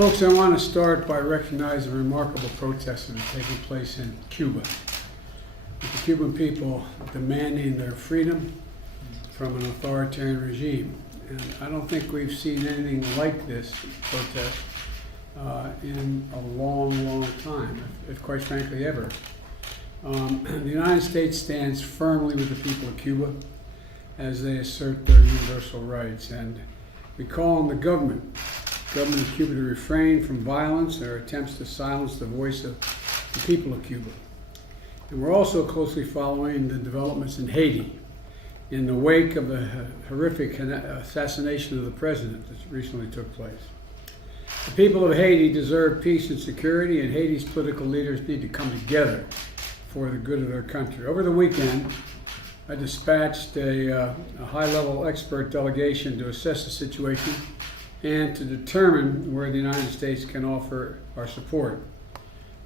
Folks, I want to start by recognizing the remarkable protests that are taking place in Cuba. The Cuban people demanding their freedom from an authoritarian regime. And I don't think we've seen anything like this protest in a long, long time, if quite frankly ever. The United States stands firmly with the people of Cuba as they assert their universal rights, and we call on the government of Cuba to refrain from violence and their attempts to silence the voice of the people of Cuba. And we're also closely following the developments in Haiti in the wake of the horrific assassination of the president that recently took place. The people of Haiti deserve peace and security, and Haiti's political leaders need to come together for the good of their country. Over the weekend, I dispatched a high-level expert delegation to assess the situation and to determine where the United States can offer our support.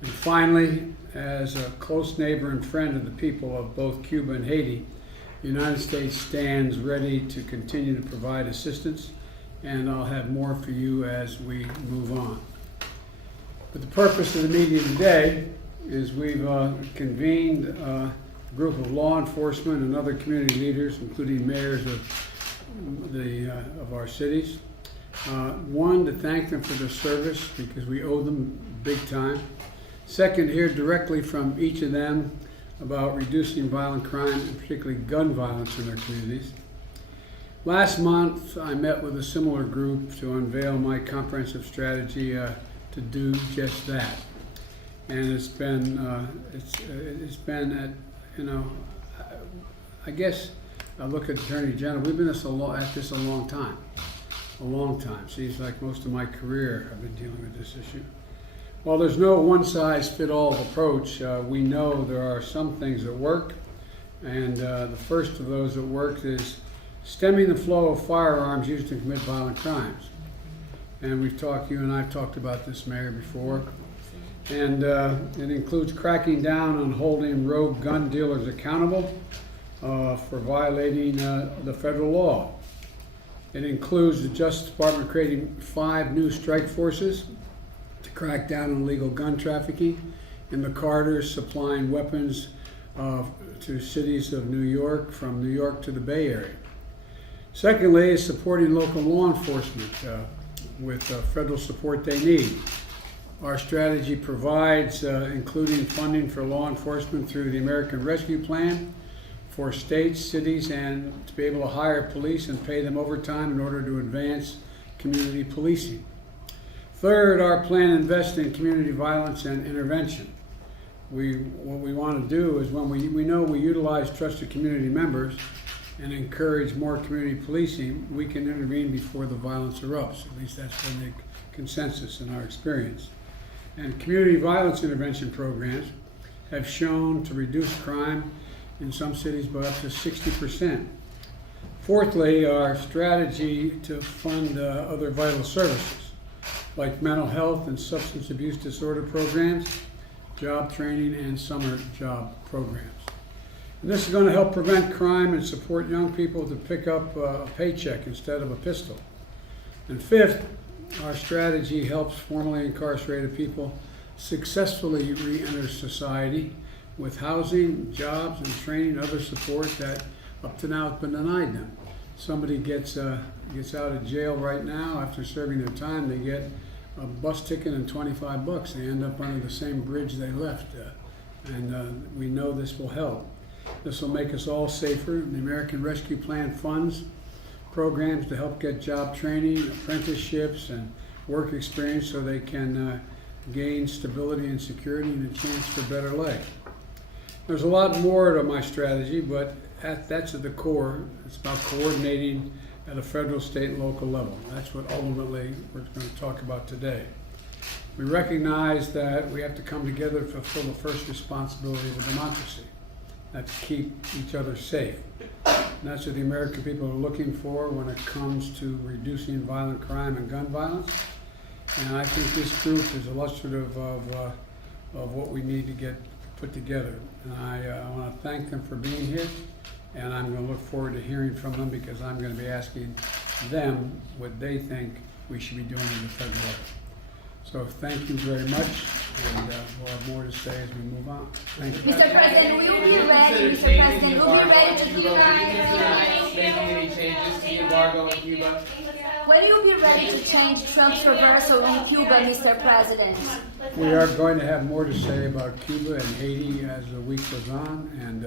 And finally, as a close neighbor and friend of the people of both Cuba and Haiti, the United States stands ready to continue to provide assistance, and I'll have more for you as we move on. But the purpose of the meeting today is we've convened a group of law enforcement and other community leaders, including mayors of our cities. One, to thank them for their service, because we owe them big time. Second, hear directly from each of them about reducing violent crime, and particularly gun violence in their communities. Last month, I met with a similar group to unveil my comprehensive strategy to do just that. And it's been I guess I look at Attorney General. We've been at this a long time. A long time. Seems like most of my career I've been dealing with this issue. While there's no one-size-fits-all approach, we know there are some things that work, and the first of those that work is stemming the flow of firearms used to commit violent crimes. And you and I have talked about this, Mayor, before. And it includes cracking down on holding rogue gun dealers accountable for violating the federal law. It includes the Justice Department creating 5 new strike forces to crack down on illegal gun trafficking, and the Carters supplying weapons to cities of New York, from New York to the Bay Area. Secondly, is supporting local law enforcement with federal support they need. Our strategy provides including funding for law enforcement through the American Rescue Plan for states, cities, and to be able to hire police and pay them overtime in order to advance community policing. Third, our plan invests in community violence and intervention. What we want to do is, when we know we utilize trusted community members and encourage more community policing, we can intervene before the violence erupts. At least that's been the consensus in our experience. And community violence intervention programs have shown to reduce crime in some cities by up to 60%. Fourthly, our strategy to fund other vital services like mental health and substance abuse disorder programs, job training, and summer job programs. And this is going to help prevent crime and support young people to pick up a paycheck instead of a pistol. And fifth, our strategy helps formerly incarcerated people successfully re-enter society with housing, jobs, and training, other support that up to now has been denied them. Somebody gets out of jail right now after serving their time, they get a bus ticket and $25. They end up under the same bridge they left. And we know this will help. This will make us all safer. The American Rescue Plan funds programs to help get job training, apprenticeships, and work experience so they can gain stability and security and a chance for a better life. There's a lot more to my strategy, but that's at the core. It's about coordinating at a federal, state, and local level. That's what ultimately we're going to talk about today. We recognize that we have to come together to fulfill the first responsibility of a democracy. That's to keep each other safe. And that's what the American people are looking for when it comes to reducing violent crime and gun violence. And I think this group is illustrative of what we need to get put together. And I want to thank them for being here, and I'm going to look forward to hearing from them, because I'm going to be asking them what they think we should be doing in the federal level. So thank you very much, and we'll have more to say as we move on. Thank you. Mr. President, will you be ready? Mr. President, will you be ready to Making any changes to the embargo in Cuba? Will you be ready to change Trump's reversal in Cuba, Mr. President? We are going to have more to say about Cuba and Haiti as the week goes on, and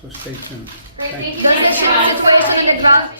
so stay tuned. Thank you. Does the situation in the drought